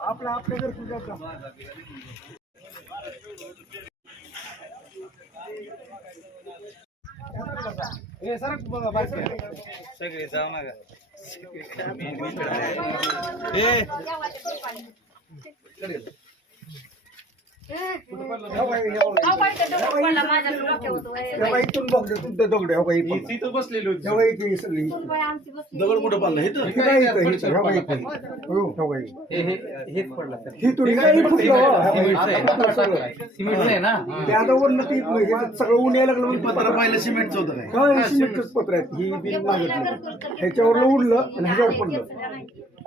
आपलं आपल्या घर तुझ्या हे सर बघा सगळे जाऊ नका तेव्हा इथून बघ तुमच्या दगड हो बाई तिथं बसलेलो तेव्हा इथे सगळी दगड कुठं पाडलं हे तर काय इथं, इथं, हो बाई इथं. हो, हो बाई. हेच पडला सर ही तुरी काय फुटलं हो, हो बाई. सगळं. सिमेंट आहे ना ते आता वरनं ते हे सगळं ऊन यायला लागलं म्हणून पत्र पाहिलं सिमेंटचं होतं काय पत्र आहेत ही बिल मागितलं ह्याच्यावर उडलं आणि ह्याच्यावर पडलं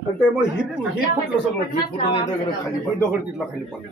आणि त्यामुळे ही ही फुटलं सगळं ही फुटलं आणि दगड खाली ही दगड तिथला खाली पडलं.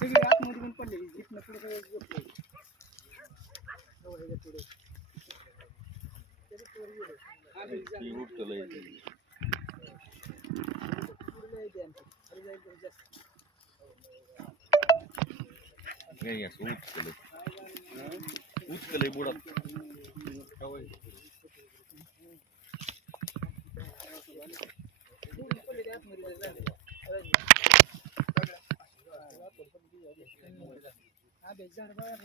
सगळी आतमध्ये पण पडलेली इथनं पुढे सगळं झोपलं. पुढे. त्याच्या पुढे गेलं. आम्ही जाणार. पुढे लय आहे आमचं. खाली जायचं जरा जास्त. उचकलंय बुडात हा, बेग झाड बघा.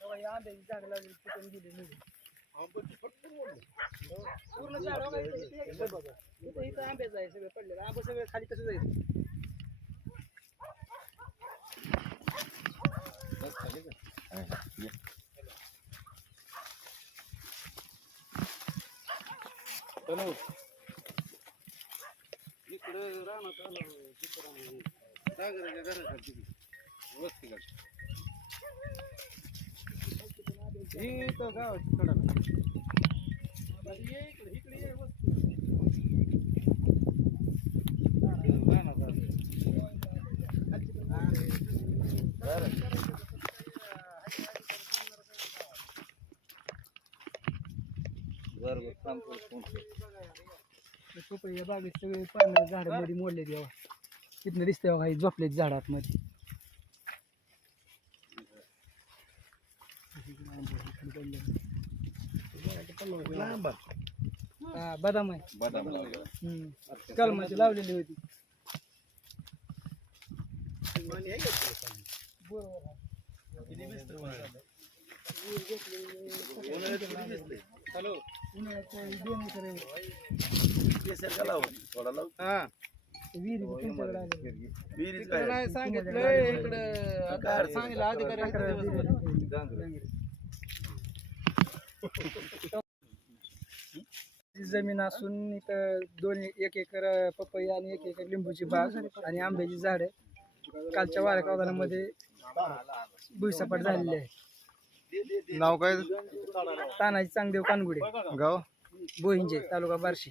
तेव्हा या आंब्याची झाडं लागली तिथून गेली निघून पूर्ण झाड बघा, इथं- इथं एक बघा. इथं इथं आंब्याचं आहे सगळं पडलेलं आंबे सगळं खाली कसं जायचं इकडं राहणार घरासाठी वस्ती का ही तो गावाची कडा ये इकडे इकडे ये वस्ती. बरोबर थांबतो ते पपई बागेत सगळे पानं झाडमध्ये मोडले तेव्हा तिथनं दिसते बघा हे झोपले झाड आतमध्ये हा बदाम आहे बदाम लावला हम्म. कलमाची लावलेली होती हॅलो उन्हाळ्यात दोन एकर आहे. थोडा हा विहिरी तुमच्याकडे काय सांगितलंय इकडं आता सांगितलं अधिकारी. जमीन असून इथं दोन एक एकर पपई आणि एक एकर लिंबूची बाग आणि आंब्याची झाड कालच्या वाऱ्या कावदानामध्ये भुईसपाट झालेली आहे. नाव काय? तानाजी चांगदेव कानगुडे गाव? बोहिंजे तालुका बार्शी.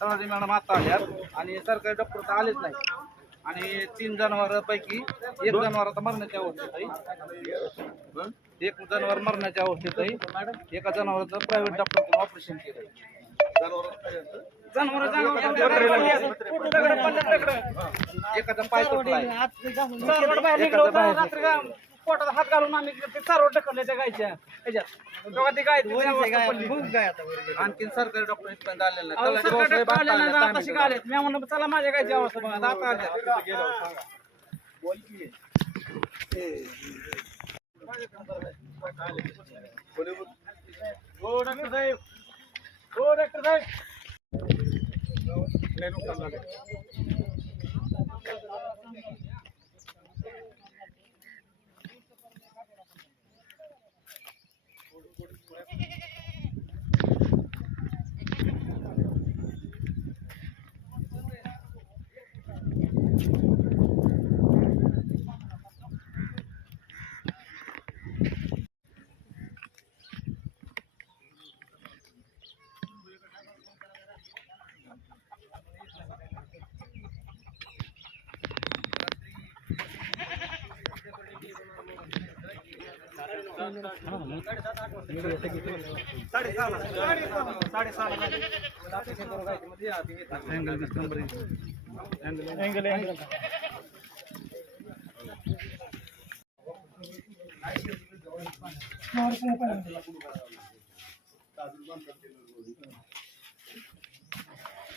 तलाठी मॅडम आता आल्यात आणि सरकारी डॉक्टर तर आलेच नाही. आणि तीन जनावर पैकी एक जनावर आता मरण्याच्या अवस्थेत आहे एक जनावर मरण्याच्या अवस्थेत आहे. एका जनावराचं प्रायव्हेट डॉक्टरकडून ऑपरेशन केलं जनावर एखादा पाय तुटलाय एखादा बाहेर पोटात हात घालून आम्ही ते चारोळ ढकलले त्या गायच्या ह्याच्यात तेव्हा ती गाय ती अवस्था पडली. आणखीन सरकारी डॉक्टर इथपर्यंत आलेला अहो, भाऊसाहेब आता आले नाही, आता शिका आलेत. मी म्हणलं चला माझ्या गायची अवस्था बघा आता आता आल्या हो डॉक्टर साहेब हो डॉक्टर साहेब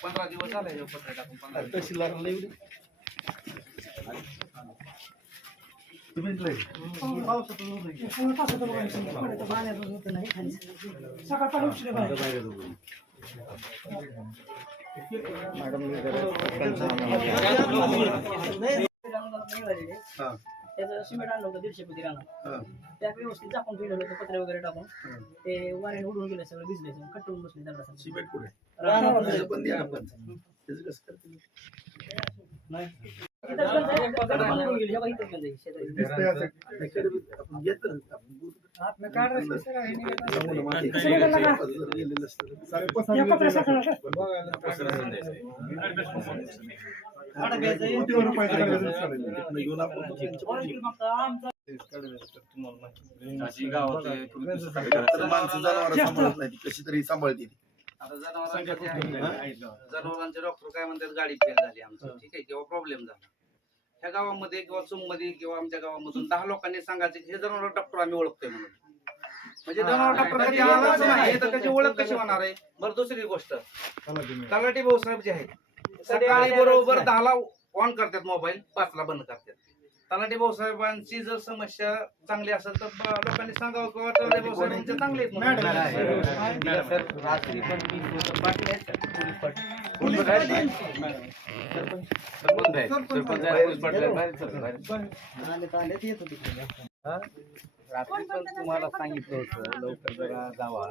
पंधरा दिवस झाले हे पत्र टाकून पंधरा दिवस. त्याचं सिमेंट आणलं होतं दीडशे पोती राहणार त्या व्यवस्थित झाकून ठेवलं होतं पत्रे वगैरे टाकून. ते वाऱ्याने उडून गेले सगळं भिजले सगळं कट्टून बसले सिमेंट कुठे. त्याचं तर माणसं जनावर सांभाळत नाही कशी तरी सांभाळते ती. आता जनावरांच्या जनावरांचे डॉक्टर काय म्हणतात गाडी फेल झाली आमची ठीक आहे किंवा प्रॉब्लेम झाला ह्या गावामध्ये किंवा मध्ये किंवा आमच्या गावामधून दहा लोकांनी सांगायचे की हे जनावर डॉक्टर आम्ही ओळखतोय म्हणून. म्हणजे जनावर डॉक्टर कधी आलाच नाही तर त्याची ओळख कशी होणार आहे? बरं दुसरी गोष्ट. तलाठी भाऊसाहेब जे आहेत सकाळी बरोबर दहाला ऑन करतात मोबाईल पाचला बंद करतात. तलाठी भाऊसाहेबांची जर समस्या चांगली असेल तर लोकांनी सांगावं किंवा तलाठी भाऊसाहेबांचे चांगले आहेत म्हणून. रात्री पण वीस लोकं पाठले आहेत sir, police Patil. Police Patil. Sarpanch आहे. सरपंच आहे, पोलीस पाटील आहे. बाहेर सर, बाहेर. हा? रात्री पण तुम्हाला सांगितलं होतं लवकर जरा जावा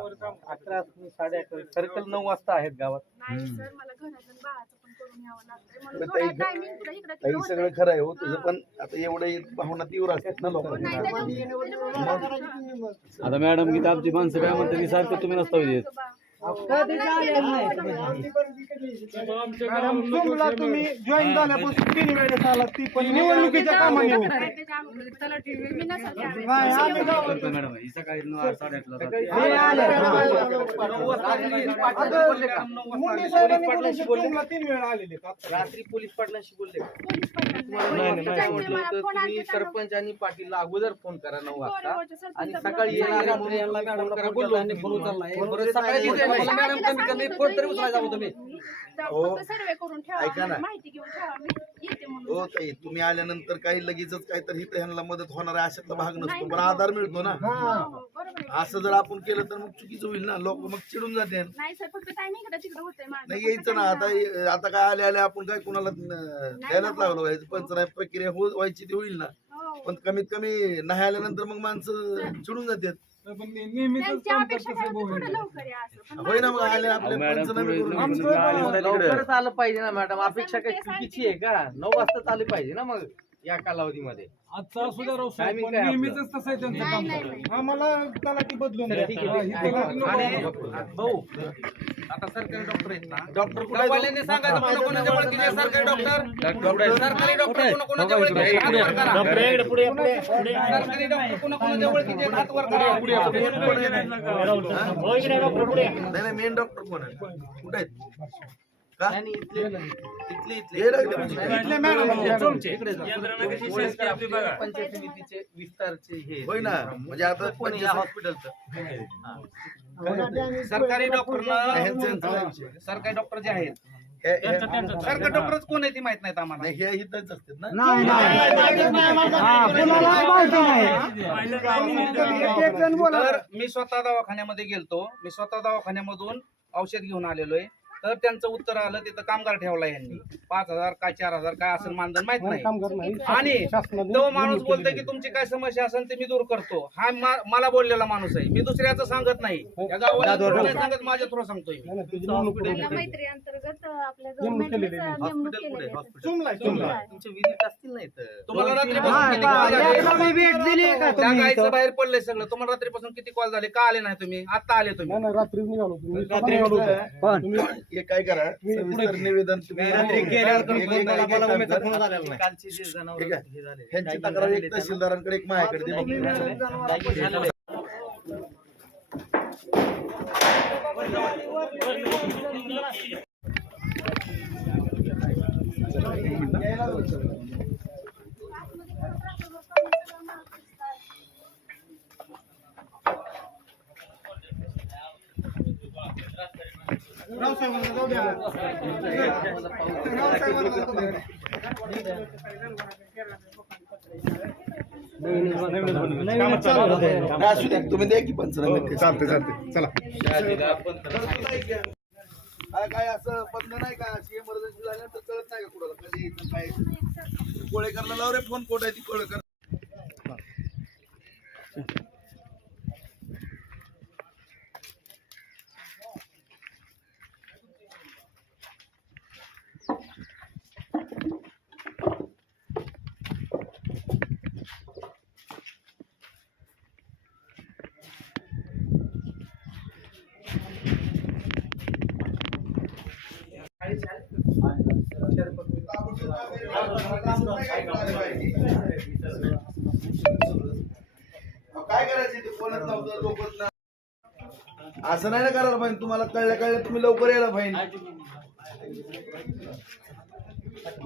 अकरा साडे अकरा सर्कल नऊ वाजता आहेत गावात नाही सर मला घरातून बाळाचं ताई- सगळं. खरं आहे हो तुझं पण आता एवढे भावना तीव्र असतात ना लोकांना आता मॅडम गीता आमची माणसं काय म्हणते मी सारखं तुम्ही नसता येत मॅडम, सोमला तुम्ही जॉईन झाल्यापासून तीन वेळेस ती पण निवडणुकीच्या कामाने हो. नाही, आम्ही ही. हे आले. मुंडे. साहेबांनी सोमला तीन वेळा आलेले रात्री पोलीस पाटलांशी बोलले नाही, नाही, नाही तर तुम्ही सरपंच आणि पाटीलला अगोदर फोन करा नऊ वाजता आणि सकाळी. येणार म्हणून यांना मॅडमला फोन केला आणि फोन उचलला नाही. बरं, सकाळी बोलले, मला मॅडम कमी कमी फोन तरी उचलायचा होता तुम्ही हो. फक्त सर्वे करून ठेवा ऐका ना. माहिती घेऊन ठेवा मी येते म्हणून हो ताई तुम्ही आल्यानंतर काही लगेचच काहीतरी इथं ह्यांना मदत होणार आहे अशातला भाग नसतो पण आधार मिळतो ना हो, हो. असं जर आपण केलं तर मग चुकीचं होईल ना? लोक मग चिडून जाते. नाही सर फक्त टायमिंग इकडे तिकडे होतंय माझं. नाही फक्त यायचं ना. आता timing आता काय आले आले आपण काय कोणाला अं, द्यायलाच लागलो व्हायचं पंचनाय प्रक्रिया हो व्हायची ती होईल ना. हो. पण कमीत कमी नाही आल्यानंतर मग माणसं चिडून जातात. त्यांची अपेक्षा ठेवा की थोडं लवकर या असं. पण होय ना मग आले आपले मॅडम, पंचनामे पुढे- करून. पुढे- लवकरच आलं पाहिजे ना मॅडम. अपेक्षा काय चुकीची आहे का? नऊ वाजता आली पाहिजे ना मग. या कालावधीमध्ये. आजचा असू द्या राव साहेब, पण तसं आहे त्यांचं काम. आम्हाला तलाठी बदलून द्या. ठीक आहे, ठीक आहे. हा, इथं आणि नको. भाऊ आता सरकारी डॉक्टर आहेत ना. डॉक्टर कुठे गाववाल्यांनी सांगायचं कोणा कोणाच्या ओळखीचे आहे सरकारी डॉक्टर? सरकारी डॉक्टर कोणा कोणाच्या ओळखीचे आहेत, हात वर करा. सरकारी डॉक्टर कोणा कोणाच्या ओळखीचे आहेत, हात वर करा नाही नाही मेन डॉक्टर कोण आहे कुठे आहेत? हे म्हणजे समितीचे विस्तारचे हे होय ना म्हणजे आता कोणी या पंचायत- हॉस्पिटलचं सरकारी डॉक्टरला विषय? सरकारी डॉक्टर जे आहेत हे- हे- सरकारी डॉक्टरच कोण आहे ती माहीत नाहीत आम्हाला नाही, हे इथंच असतात ना मी स्वतः दवाखान्यामध्ये गेलतो मी स्वतः दवाखान्यामधून औषध घेऊन आलेलो आहे तर त्यांचं उत्तर आलं तिथं कामगार ठेवला यांनी. पाच हजार काय चार हजार काय असेल मानधन माहीत नाही. आणि तो माणूस बोलतोय की तुमची काय समस्या असेल ते मी दूर करतो. हा मला बोललेला माणूस आहे. मी दुसऱ्याचं सांगत नाही. या गावाला नाही सांगत माझ्या थ्रू सांगतोय मैत्री अंतर्गत आपल्या तुम्हाला रात्रीपासून बाहेर पडलंय सगळं. तुम्हाला रात्रीपासून किती कॉल झाले? का आले नाही तुम्ही? आता आले तुम्ही. रात्री निघालो तुम्ही हे काय करा सविस्तर निवेदन तुम्ही- एक- एक- एक- एक- कालचे जे जनावर ठीक आहे. हे झाले. ह्यांची तक्रार एक तहसीलदारांकडे एक माझ्याकडे दे बघू. द्या. हा, असू दे तुम्ही द्या की पंचनामे चालते चालते चला. काय काय असं बंद नाही का? अशी इमर्जन्सी झाल्या तर कळत नाही का यायचं? कोळेकरला लाव रे फोन कोट आहे ती कोळेकर? काय करायचं ते कोणच नव्हतं लोकच ना असं नाही ना करायला पाहिजे तुम्हाला कळल्या कळल्या तुम्ही लवकर यायला पाहिजे.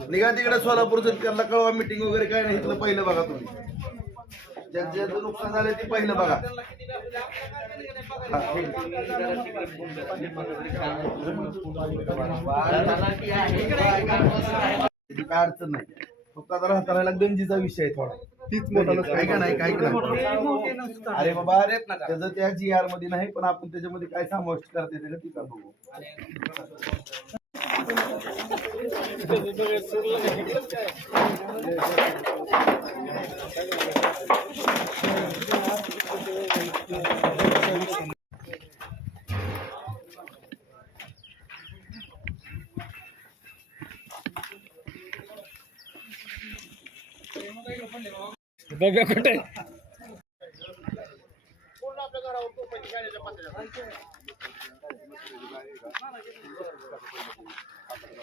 निघा तिकडे सोलापूर त्यांना कळवा मिटिंग वगैरे काय नाही इथलं पहिलं बघा तुम्ही. ज्यांचं ज्यांचं नुकसान झालं ते पहिलं बघा. काय अडचण नाही. आता राहताना गंजीचा विषय आहे थोडा. तीच मोठा काय का नाही काय का नाही अरे बाबा अरे त्याचं त्या जी आरमध्ये नाही पण आपण त्याच्यामध्ये काय समाविष्ट करते त्याला ती का बघू.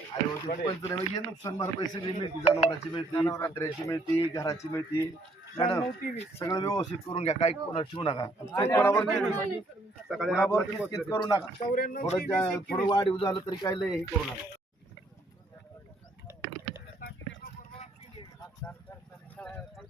अरे हो, ते पंचनामे घे नुकसान भरपाई सगळी मिळते जनावरांची मिळते कात्र्याची मिळते घराची मिळते मॅडम सगळं व्यवस्थित करून घ्या काही कोणा ठेवू नका कोणावर करू नका. थोडं थोडं वाढीव झालं तरी काय लय हे करू नका.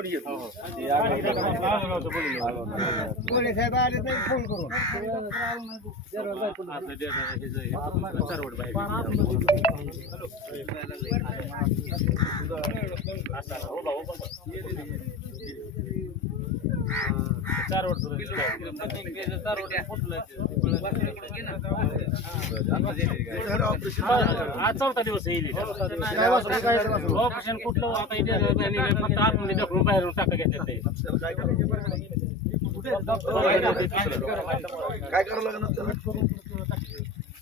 टाकू कोणी येतो ऑपरेशन दिवस येईल ऑपरेशन कुठलं आता इथे फक्त आतमध्ये ढकलून बाहेरून टाका घेतात ते काय करावं लागणार त्याला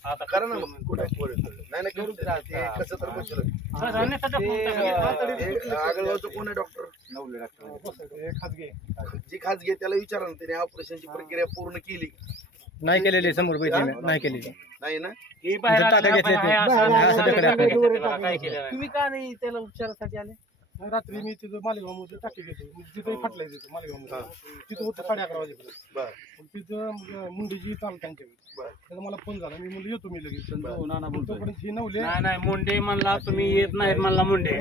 आता करा ना मग कुठे नाही नाही कसं तर आगळगावचं कोण आहे डॉक्टर जी खासगी त्याला विचारा ना त्याने ऑपरेशनची प्रक्रिया पूर्ण केली. नाही केलेली समोर बैठी नाही केलेली. नाही ना? हे बाहेर टाका घेतले ते. असं त्याला, काय केलं नाही. तुम्ही का नाही त्याला उपचारासाठी आले? रात्री मी तिथं मालेगावमध्ये टाकी घेतो तिथं फाटलाय तिथं मालेगावमध्ये. तिथं होतं साडे अकरा वाजेपर्यंत. बर. मग तिथं मग मुंडेची चाल त्यांच्याकडे मला फोन झाला. मी म्हणलं येतो मी लगेच. तोपर्यंत ही नवले. नाही नाही मुंडे म्हणला तुम्ही येत नाहीत म्हणला मुंडे.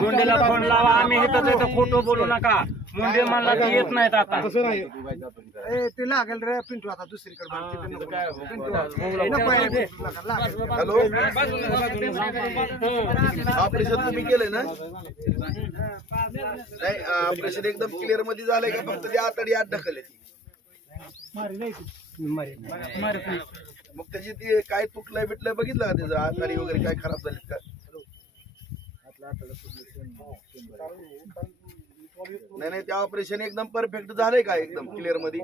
मुंडेला फोन लावा आम्ही इथं इथं खोटं बोलू नका. मुंडे म्हणला की येत नाहीत आता. तसं नाही. ते लागेल रे पिंटू आता दुसरीकडे हॅलो? ऑपरेशन तुम्ही केलंय ना? नाही ऑपरेशन एकदम क्लिअरमध्ये झालंय का? फक्त ते आतडी आत ढकलले मग त्याची ती काय तुटलंय बिटलंय बघितलं का त्याचं? आतडी वगैरे काय खराब झाली का? नाही नाही ते ऑपरेशन एकदम परफेक्ट झालंय का एकदम क्लिअरमध्ये?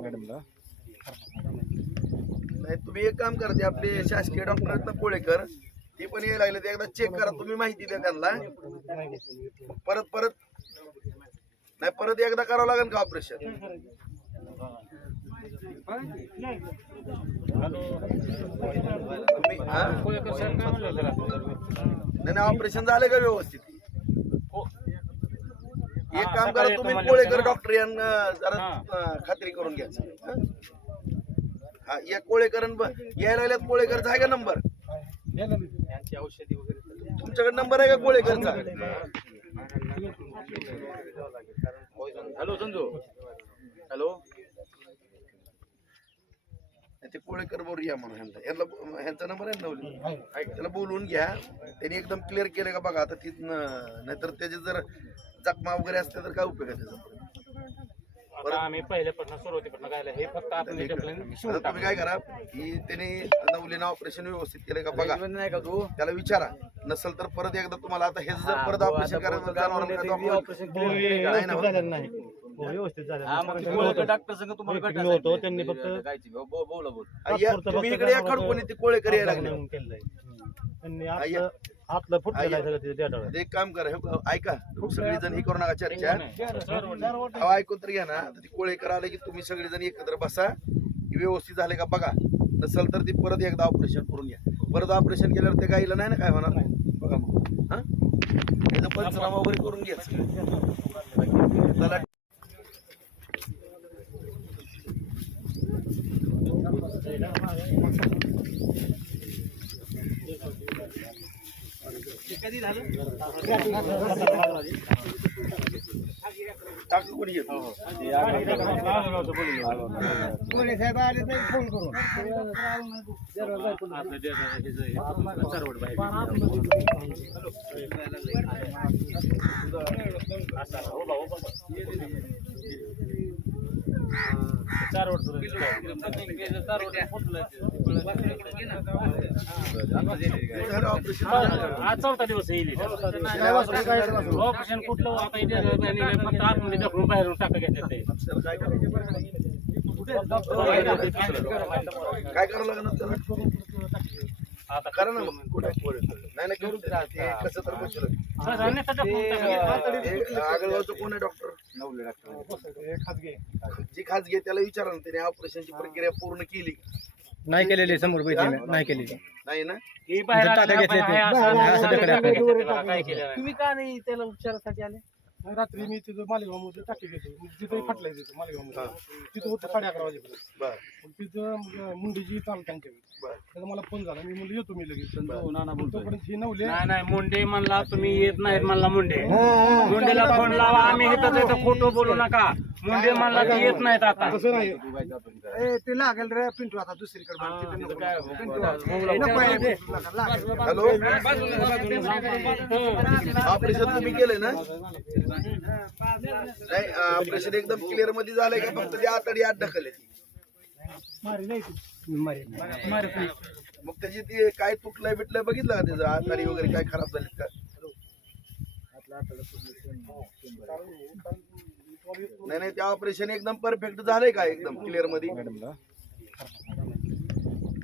नाही तुम्ही एक काम करा ते आपले शासकीय डॉक्टर आहेत ना कोळेकर ते पण यायला लागले ते एकदा चेक करा तुम्ही माहिती द्या त्यांना. परत परत. नाही परत एकदा करावं लागेल का ऑपरेशन नाही ऑपरेशन झालंय का व्यवस्थित? एक काम करा तुम्ही कोळेकर डॉक्टर यांना जरा खात्री करून घ्यायचं हा? या कोळेकर यायला लागल्यात कोळेकरचा आहे का नंबर. तुमच्याकडे नंबर आहे का कोळेकरचा? हॅलो संजू. हॅलो ते कोळेकर बरोबर या म्हणून ह्यांना. यांना ह्यांचा नंबर आहे नवली? त्याला बोलवून घ्या. त्यांनी एकदम क्लिअर केलं का बघा आता तिथनं नाहीतर त्याचे जर जखमा वगैरे असते तर काय उपयोग आहे त्याचा? आता आम्ही पहिल्यापासून सुरुवातीपासून गायला हे फक्त आपण आता तुम्ही काय करा की त्याने नवलीनं ऑपरेशन व्यवस्थित केलं का बघा. नाही का तू त्याला विचारा. नसल तर परत एकदा तुम्हाला आता हे जर परत ऑपरेशन करायचं जनावरांना दाखवलं- नाही. ना होत? हा, मग ते बोलतो डॉक्टर संग तुम्हाला मी भेटायला होतो, त्यांनी सांगितलं. फक्त- गायची बो- बो- बोला बोल. या, तुम्ही इकडे या खडकोनी ते कोळेकर यायला लागले. त्यांनी आतलं फुटलेलं आहे सगळं ते एक काम करा हे ऐका सगळी जण ही करू नका चर्चा अहो ऐकून तर घ्या ना. आता ती कोळेकर आले की तुम्ही सगळेजण एकत्र बसा. की व्यवस्थित झाले का बघा. नसल तर ती परत एकदा ऑपरेशन करून घ्या. परत ऑपरेशन केल्यावर ते गाईला नाही ना काय होणार? बघा मग. हा? त्याचं पंचनामा वगैरे करून घ्या. चला. टाकू कोणी येतो? कोणी साहेब आले तर फोन करून झालं ऑपरेशन आज चौथा दिवस येईल ऑपरेशन कुठलं आता फक्त आतमध्ये ढकलून बाहेरून टाका घेतात काय करावं लागणार आता? करा ना मग कुठे नाही नाही करू दे. ना ते कसं तर कोण आहे डॉक्टर? नवले डॉक्टर जी खाजगी आहे त्याला विचारा ना त्याने ऑपरेशनची प्रक्रिया पूर्ण केली. का? नाही केलेली समोर नाही केलेली. नाही ना? ही बाहेर. तुम्ही का नाही त्याला उपचारासाठी आले? रात्री मी तिथं मालेगावमध्ये टाकी घेतो तिथं फाटलाय तिथं मालेगावमध्ये तिथं होतं साडे अकरा वाजेपर्यंत बर मग तिथं मुंडीची चाल त्यांच्या बर त्याचा मला फोन झाला मी म्हणलं येतो मी लगेच तोपर्यंत ही नवले नाही नाही मुंडे म्हणला तुम्ही येत नाहीत म्हणला मुंडे मुंडेला फोन लावा आम्ही इथं इथं खोटं बोलू नका मुंडे म्हणला की येत नाहीत आता तसं नाही ए, ते लागेल रे पिंटू आता दुसरीकडे. हॅलो ऑपरेशन तुम्ही केलंय ना नाही ऑपरेशन एकदम क्लिअरमध्ये झालंय का? फक्त ते आतडी आत ढकलले मारी. मारी. मग त्याची ते काय तुटलंय बिटलंय बघितलं का त्याचं? आतडी वगैरे काय खराब झालीत का? नाही नाही ते ऑपरेशन एकदम परफेक्ट झालंय का एकदम क्लिअरमध्ये?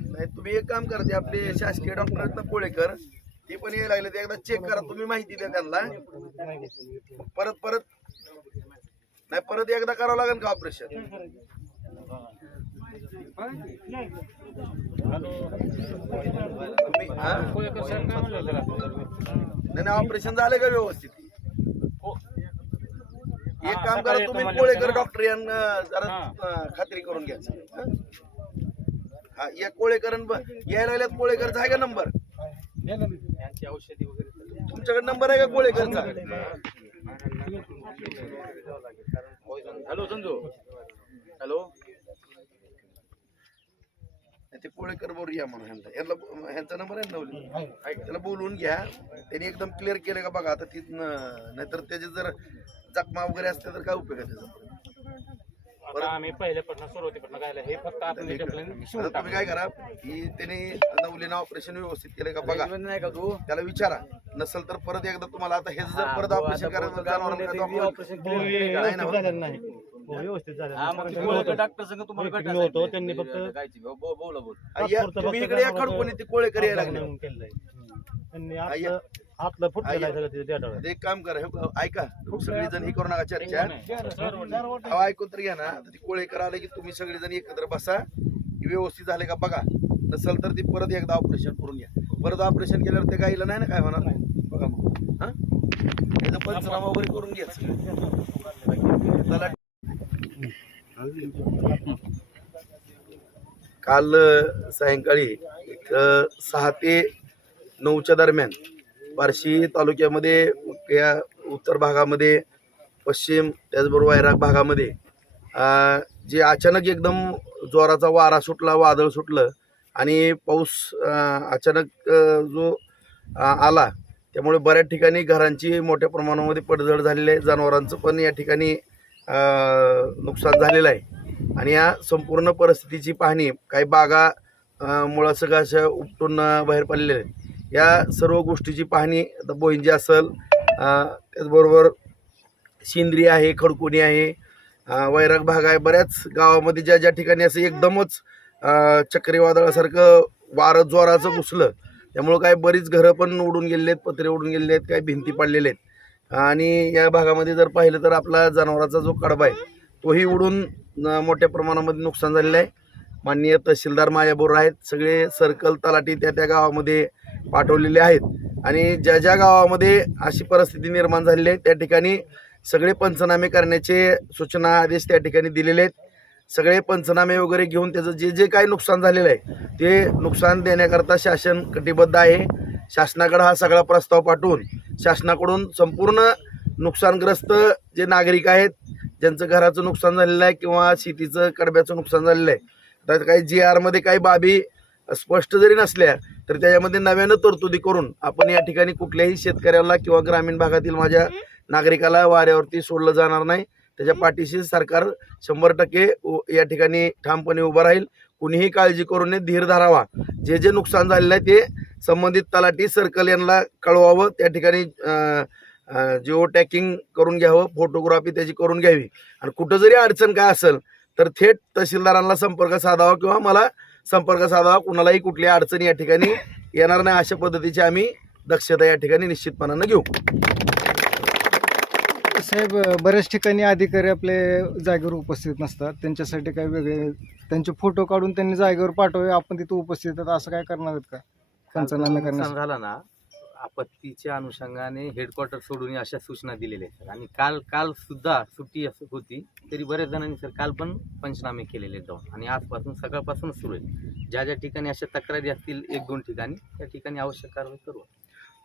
नाही तुम्ही एक काम करा ते आपले शासकीय डॉक्टर आहेत ना कोळेकर ते पण यायला लागले ते एकदा चेक करा तुम्ही माहिती द्या त्यांना. परत परत. नाही परत एकदा करावं लागेल का ऑपरेशन नाही नाही ऑपरेशन झालं का व्यवस्थित? एक काम करा तुम्ही कोळेकर डॉक्टर यांना जरा खात्री करून घ्या. हा या कोळेकर यायला लागल्यात कोळेकर आहे का नंबर तुमच्याकडे नंबर आहे का कोळेकरचा हॅलो संजू. हॅलो. ते कोळेकर बरोबर या म्हणून ह्यांना यांना ह्यांचा नंबर आहे ना नवली? त्याला बोलवून घ्या. त्यांनी एकदम क्लिअर केलं का बघा आता तिथनं नाहीतर त्याचे जर जखमा वगैरे असते तर काय उपयोग आहे त्याचा? आता आम्ही पहिल्यापासून सुरुवातीपासून गायला हे फक्त आपण आता तुम्ही काय करा की त्याने नवलीनं ऑपरेशन व्यवस्थित केलं का बघा. नाही का तू? त्याला विचारा. नसल तर परत एकदा तुम्हाला आता हे जर परत ऑपरेशन करायचं जनावरांना दाखवलं- ऑपरेशन नाही ना? व्यवस्थित झालं. हा डॉक्टर संग तुम्हाला होतो. त्यांनी फक्त- बोला बोल या, तुम्ही इकडे या खडकोनी ते कोळेकर यायला लागले त्यांनी सगळं तिथं ते एक काम करा हे ऐका सगळी जण ही करू नका चर्चा अहो, ऐकून तर घ्या ना आता ती कोळेकर आले की तुम्ही सगळेजण एकत्र बसा की व्यवस्थित झाले का बघा. नसल तर ती परत एकदा ऑपरेशन करून घ्या. परत ऑपरेशन केल्यावर ते गाईला नाही ना काय होणार? बघा मग. हा? त्याचं पंचनामा वगैरे करून घ्या. चला. काल अ, सायंकाळी एक अ, सहा ते नऊच्या दरम्यान बार्शी तालुक्यामध्ये या उत्तर भागामध्ये पश्चिम त्याचबरोबर वैराग भागामध्ये जे अचानक एकदम जोराचा वारा सुटला वादळ सुटलं आणि पाऊस अचानक जो आला त्यामुळे बऱ्याच ठिकाणी घरांची मोठ्या प्रमाणामध्ये पडझड झालेली आहे. जनावरांचं पण या ठिकाणी नुकसान झालेलं आहे. आणि या संपूर्ण परिस्थितीची पाहणी काही बागा अं, अशा उपटून बाहेर पडलेल्या आहेत. या सर्व गोष्टीची पाहणी आता बोहिंजी असेल त्याचबरोबर शिंद्री आहे खडकुणी आहे वैराग भाग आहे बऱ्याच गावामध्ये ज्या ज्या ठिकाणी असं एकदमच चक्रीवादळासारखं वारं जोराचं घुसलं त्यामुळं काय बरीच घरं पण उडून गेलेले आहेत पत्रे उडून गेलेले आहेत काही भिंती पडलेल्या आहेत. आणि या भागामध्ये जर पाहिलं तर आपला जनावराचा जो कडबा आहे तोही उडून मोठ्या प्रमाणामध्ये नुकसान झालेलं आहे. माननीय तहसीलदार माझ्याबरोबर आहेत सगळे सर्कल तलाठी त्या त्या गावामध्ये पाठवलेले आहेत. आणि ज्या ज्या गावामध्ये अशी परिस्थिती निर्माण झालेली आहे त्या ठिकाणी सगळे पंचनामे करण्याचे सूचना आदेश त्या ठिकाणी दिलेले आहेत. सगळे पंचनामे वगैरे घेऊन त्याचं जे जे काही नुकसान झालेलं आहे ते नुकसान देण्याकरता शासन कटिबद्ध आहे. शासनाकडे हा सगळा प्रस्ताव पाठवून शासनाकडून संपूर्ण नुकसानग्रस्त जे नागरिक आहेत ज्यांचं घराचं नुकसान झालेलं आहे किंवा शेतीचं कडब्याचं नुकसान झालेलं आहे आता काही जी आरमध्ये काही बाबी स्पष्ट जरी नसल्या तर त्याच्यामध्ये नव्यानं तरतुदी करून आपण या ठिकाणी कुठल्याही शेतकऱ्याला किंवा ग्रामीण भागातील माझ्या नागरिकाला वाऱ्यावरती सोडलं जाणार नाही. त्याच्या पाठीशी सरकार शंभर टक्के उ- या ठिकाणी ठामपणे उभं राहील. कुणीही काळजी करू नये धीर धरावा. जे जे नुकसान झालेलं आहे ते संबंधित तलाठी सर्कल यांना कळवावं त्या ठिकाणी जिओ टॅकिंग करून घ्यावं फोटोग्राफी त्याची करून घ्यावी. आणि कुठं जरी अडचण काय असेल तर थेट तहसीलदारांना संपर्क साधावा किंवा मला संपर्क साधावा कुणालाही कुठली अडचण या ठिकाणी येणार नाही. अशा पद्धतीची आम्ही दक्षता या ठिकाणी निश्चितपणानं घेऊ. साहेब बऱ्याच ठिकाणी अधिकारी आपले जागेवर उपस्थित नसतात. त्यांच्यासाठी काही वेगळे त्यांचे फोटो काढून त्यांनी जागेवर पाठवावे. आपण तिथे उपस्थित आहेत. असं काय करणार आहेत का? पंचनामे करण्यासाठी. झाला ना आपत्तीच्या अनुषंगाने हेडक्वार्टर सोडून अशा सूचना दिलेल्या आहेत. आणि काल काल सुद्धा सुट्टी असं होती तरी बऱ्याच जणांनी सर काल पण पंचनामे केलेले आहेत. जाऊन आणि आजपासून सकाळपासून सुरू आहे ज्या ज्या ठिकाणी अशा तक्रारी असतील एक दोन ठिकाणी त्या ठिकाणी आवश्यक कारवाई करू.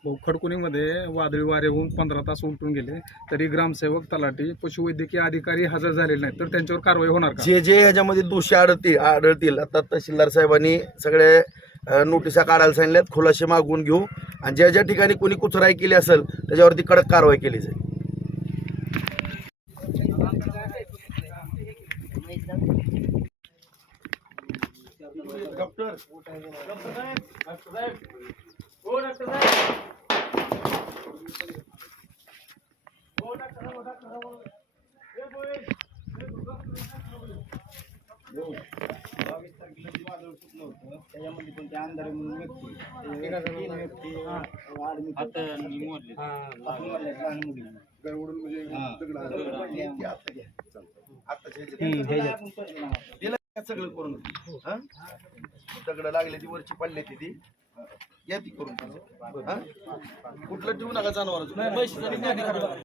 भाऊ, खडकुनीमध्ये वादळी वारे होऊन पंधरा तास उलटून गेले तरी ग्रामसेवक तलाठी पशुवैद्यकीय अधिकारी हजर झालेले नाहीत. तर त्यांच्यावर कारवाई होणार का? जे जे ह्याच्यामध्ये दोषी आढळतील आढळतील आता तहसीलदार साहेबांनी सगळे नोटिसा काढायला सांगितल्यात खुलासे मागवून घेऊ. आणि ज्या ज्या ठिकाणी कोणी कुचराई केली असेल त्याच्यावरती कडक कारवाई केली जाईल. त्याच्यामध्ये पण ते अंधारे म्हणून व्यक्ती तीन व्यक्ती आडमी आपण म्हणलं लहान मुली. दिलं का सगळं करून? हा? दगड लागले ती वरची पडले ती ती. या ती करून हा? कुठलं ठेवू नका जनावर